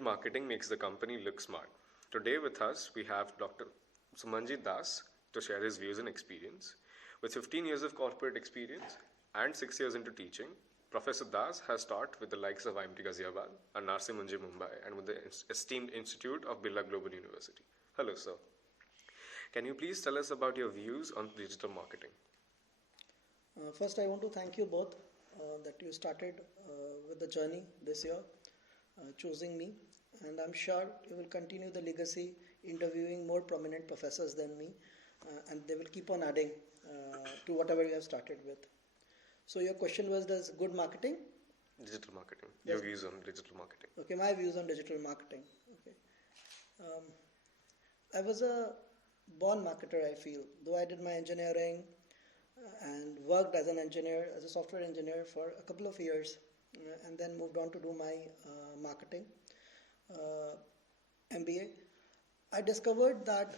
Marketing makes the company look smart. Today with us, we have Dr. Sumanjit Das to share his views and experience. With 15 years of corporate experience and 6 years into teaching, Professor Das has taught with the likes of IMT Ghaziabad and Narsi Munji Mumbai and with the esteemed Institute of Birla Global University. Hello, sir. Can you please tell us about your views on digital marketing? First, I want to thank you both that you started with the journey this year, choosing me, and I'm sure you will continue the legacy interviewing more prominent professors than me, and they will keep on adding to whatever you have started with. So your question was, does good marketing? Digital marketing. Your views on digital marketing. Okay, my views on digital marketing. Okay. I was a born marketer, I feel, though I did my engineering and worked as an engineer, as a software engineer for a couple of years, and then moved on to do my marketing MBA. I discovered that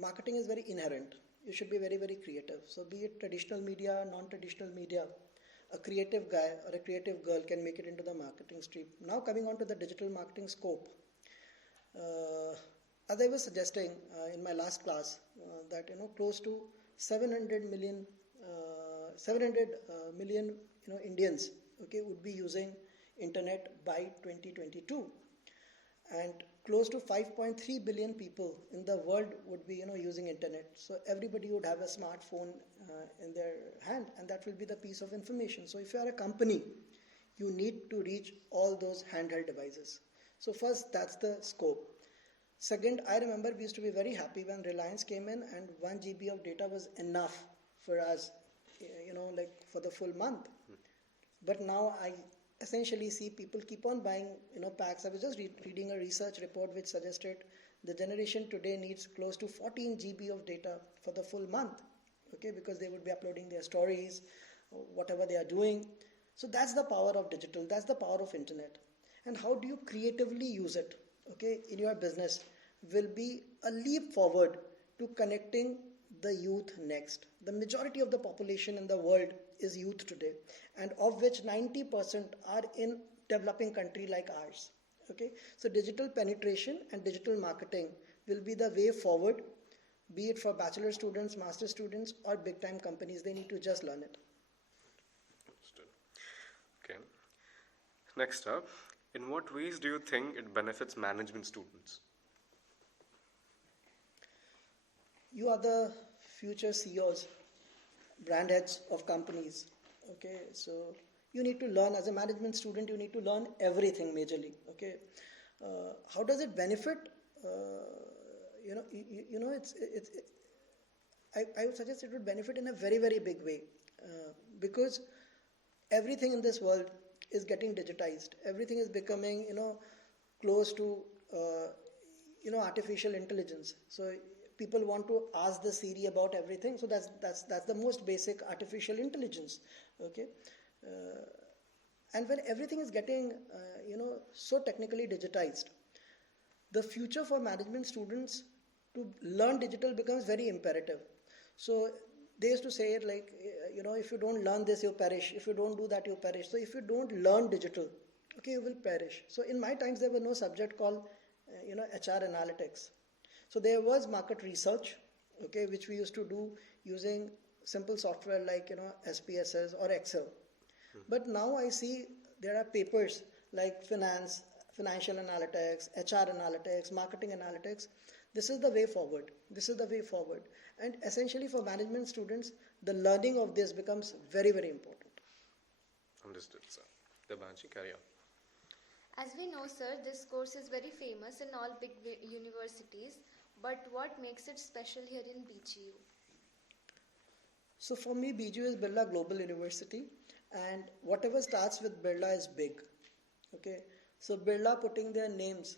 marketing is very inherent. You should be very, very creative. So be it traditional media, non-traditional media, a creative guy or a creative girl can make it into the marketing stream. Now coming on to the digital marketing scope. As I was suggesting in my last class, that close to 700 million Indians, okay, would be using internet by 2022, and close to 5.3 billion people in the world would be using internet. So everybody would have a smartphone in their hand, and that will be the piece of information. So if you are a company, you need to reach all those handheld devices. So first, that's the scope. Second, I remember we used to be very happy when Reliance came in and 1 GB of data was enough for us, like for the full month. But now I essentially see people keep on buying, packs. I was just reading a research report which suggested the generation today needs close to 14 GB of data for the full month, okay, because they would be uploading their stories, whatever they are doing. So that's the power of digital. That's the power of internet. And how do you creatively use it, okay, in your business will be a leap forward to connecting the youth next. The majority of the population in the world is youth today, and of which 90% are in developing country like ours. Okay, so digital penetration and digital marketing will be the way forward, be it for bachelor students, master students, or big time companies. They need to just learn it. Understood. Okay. Next up, in what ways do you think it benefits management students? You are the future CEOs, brand heads of companies. Okay, so you need to learn as a management student. You need to learn everything majorly. Okay, how does it benefit? I would suggest it would benefit in a very, very big way, because everything in this world is getting digitized. Everything is becoming close to artificial intelligence. So people want to ask the Siri about everything. So that's the most basic artificial intelligence. Okay, and when everything is getting so technically digitized, the future for management students to learn digital becomes very imperative. So they used to say it like, if you don't learn this, you perish. If you don't do that, you perish. So if you don't learn digital, okay, you will perish. So in my times, there was no subject called, HR analytics. So there was market research, okay, which we used to do using simple software like, SPSS or Excel. But now I see there are papers like financial analytics, HR analytics, marketing analytics. This is the way forward. This is the way forward. And essentially for management students, the learning of this becomes very, very important. Understood, sir. Debanshi, carry on. As we know, sir, this course is very famous in all big universities, but what makes it special here in BGU? So for me, BGU is Birla Global University, and whatever starts with Birla is big. Okay, so Birla putting their names,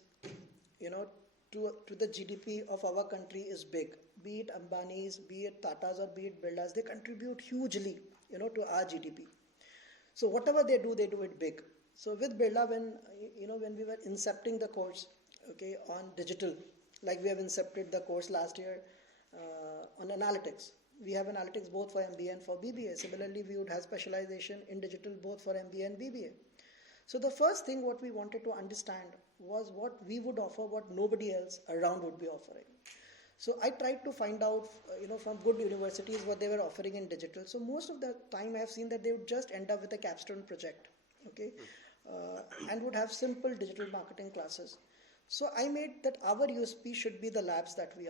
to the GDP of our country is big. Be it Ambani's, be it Tata's, or be it Birla's, they contribute hugely, to our GDP. So whatever they do it big. So with Birla, when we were incepting the course, okay, on digital, like we have incepted the course last year on analytics. We have analytics both for MBA and for BBA. Similarly, we would have specialization in digital both for MBA and BBA. So the first thing what we wanted to understand was what we would offer, what nobody else around would be offering. So I tried to find out, from good universities what they were offering in digital. So most of the time I have seen that they would just end up with a capstone project, okay, and would have simple digital marketing classes. So I made that our USP should be the labs that we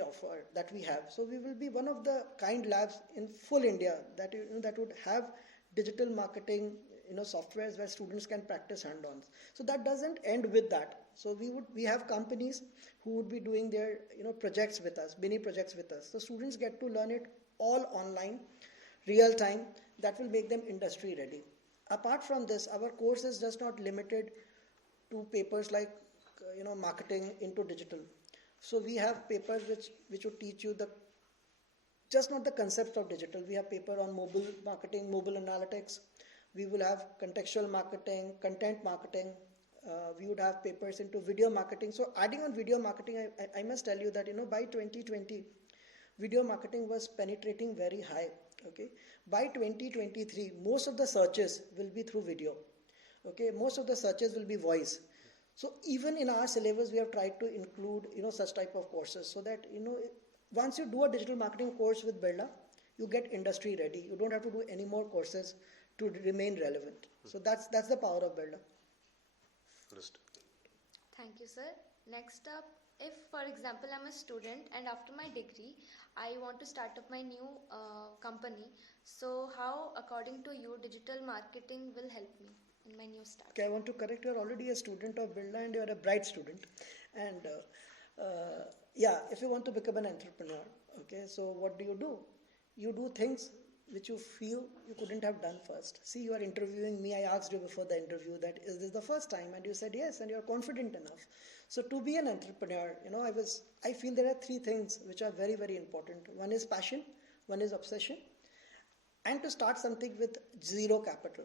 offer, that we have. So we will be one of the kind labs in full India that would have digital marketing softwares where students can practice hand-ons. So that doesn't end with that. So we have companies who would be doing their projects with us, mini projects with us. So students get to learn it all online, real time. That will make them industry ready. Apart from this, our course is just not limited to papers like marketing into digital. So we have papers which would teach you just not the concepts of digital. We have paper on mobile marketing, mobile analytics. We will have contextual marketing, content marketing. We would have papers into video marketing. So adding on video marketing, I must tell you that by 2020, video marketing was penetrating very high. Okay, by 2023, most of the searches will be through video. Okay, most of the searches will be voice. So even in our syllabus, we have tried to include such type of courses so that once you do a digital marketing course with Birla, you get industry ready. You don't have to do any more courses to remain relevant. So that's the power of Birla. Thank you, sir. Next up, if for example I'm a student and after my degree I want to start up my new company, so how according to you digital marketing will help me in my new start? Okay, I want to correct, you're already a student of Birla and you're a bright student. And if you want to become an entrepreneur, okay, so what do? You do things which you feel you couldn't have done first. See, you are interviewing me. I asked you before the interview that is this the first time, and you said yes, and you're confident enough. So to be an entrepreneur, I feel there are three things which are very, very important. One is passion, one is obsession, and to start something with zero capital.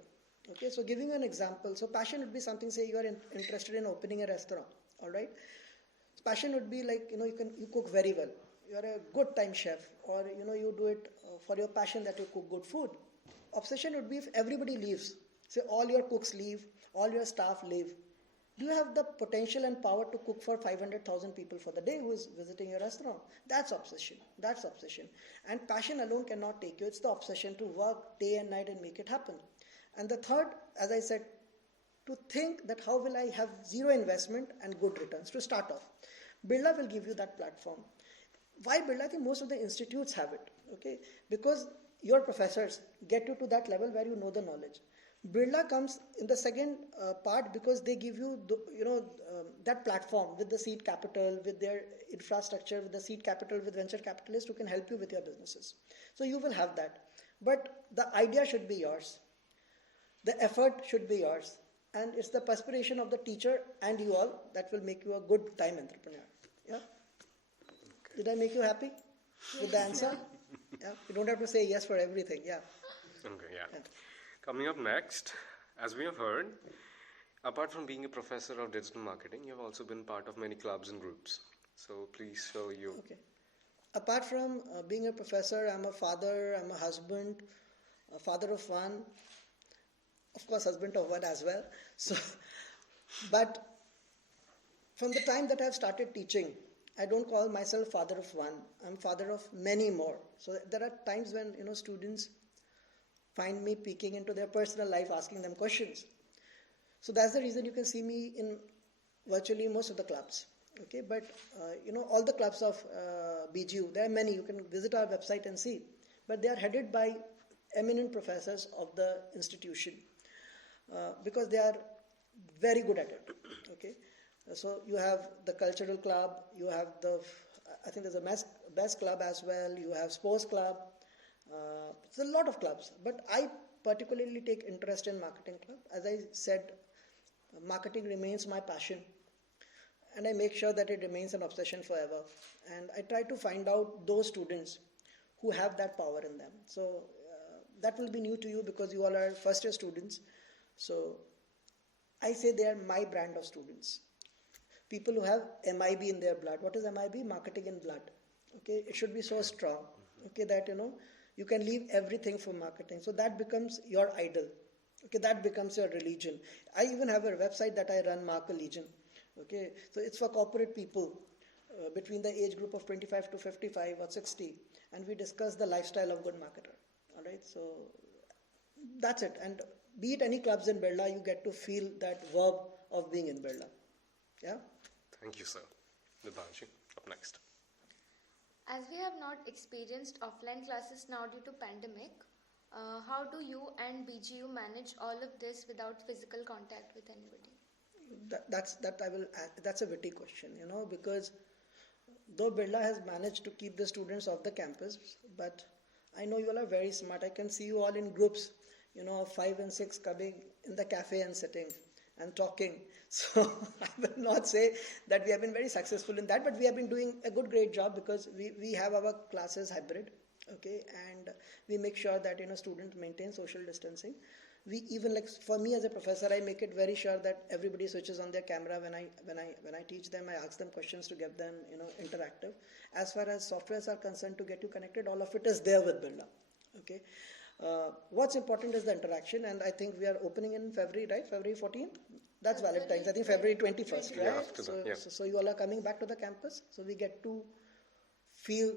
Okay, so giving you an example, so passion would be something, say you are interested in opening a restaurant, all right? Passion would be like, you cook very well. You are a good time chef, or you do it for your passion that you cook good food. Obsession would be if everybody leaves, say all your cooks leave, all your staff leave. Do you have the potential and power to cook for 500,000 people for the day who is visiting your restaurant? That's obsession. That's obsession. And passion alone cannot take you. It's the obsession to work day and night and make it happen. And the third, as I said, to think that how will I have zero investment and good returns to start off. Birla will give you that platform. Why Birla? I think most of the institutes have it, okay? Because your professors get you to that level where you know the knowledge. Birla comes in the second part because they give you, that platform with the seed capital, with their infrastructure, with the seed capital, with venture capitalists who can help you with your businesses. So you will have that. But the idea should be yours. The effort should be yours. And it's the perspiration of the teacher and you all that will make you a good time entrepreneur. Yeah. Did I make you happy with the answer? Yeah. You don't have to say yes for everything. Yeah. Okay, yeah. Coming up next, as we have heard, apart from being a professor of digital marketing, you have also been part of many clubs and groups. So please show you. Okay. Apart from being a professor, I'm a father, I'm a husband, a father of one, of course, husband of one as well. So, but from the time that I've started teaching, I don't call myself father of one. I'm father of many more. So there are times when students find me peeking into their personal life, asking them questions. So that's the reason you can see me in virtually most of the clubs. Okay, but all the clubs of BGU, there are many. You can visit our website and see. But they are headed by eminent professors of the institution because they are very good at it. Okay. So you have the cultural club, you have I think there's a best club as well, you have sports club, it's a lot of clubs, but I particularly take interest in marketing club. As I said, marketing remains my passion and I make sure that it remains an obsession forever. And I try to find out those students who have that power in them. So that will be new to you because you all are first year students. So I say they are my brand of students. People who have MIB in their blood. What is MIB? Marketing in blood. Okay, it should be so strong. Okay, that you can leave everything for marketing. So that becomes your idol. Okay, that becomes your religion. I even have a website that I run, Mark a Legion. Okay, so it's for corporate people between the age group of 25 to 55 or 60, and we discuss the lifestyle of good marketer. All right, so that's it. And be it any clubs in Birla, you get to feel that verb of being in Birla. Yeah. Thank you, sir. Dipanshi, up next. As we have not experienced offline classes now due to pandemic, how do you and BGU manage all of this without physical contact with anybody? That's a witty question, because though Birla has managed to keep the students off the campus, but I know you all are very smart. I can see you all in groups, of 5 and 6 coming in the cafe and sitting and talking. So I will not say that we have been very successful in that, but we have been doing a great job because we have our classes hybrid, okay, and we make sure that students maintain social distancing. We even, like, for me as a professor, I make it very sure that everybody switches on their camera when I teach them. I ask them questions to get them interactive. As far as softwares are concerned to get you connected, all of it is there with Birla. Okay. What's important is the interaction, and I think we are opening in February, right? February 14th. That's Valentine's. I think February 21st, right? Yeah, after that, yeah. So you all are coming back to the campus, so we get to feel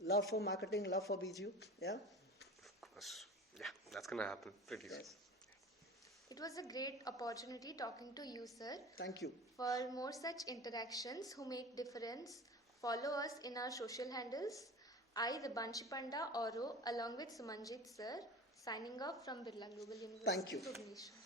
love for marketing, love for BGU. Yeah. Of course. Yeah, that's gonna happen pretty soon. Yes. It was a great opportunity talking to you, sir. Thank you. For more such interactions who make difference, follow us in our social handles. I, Dipanshi Panda Oro, along with Sumanjit sir, signing off from Birla Global University. Thank you. Bhubaneswar.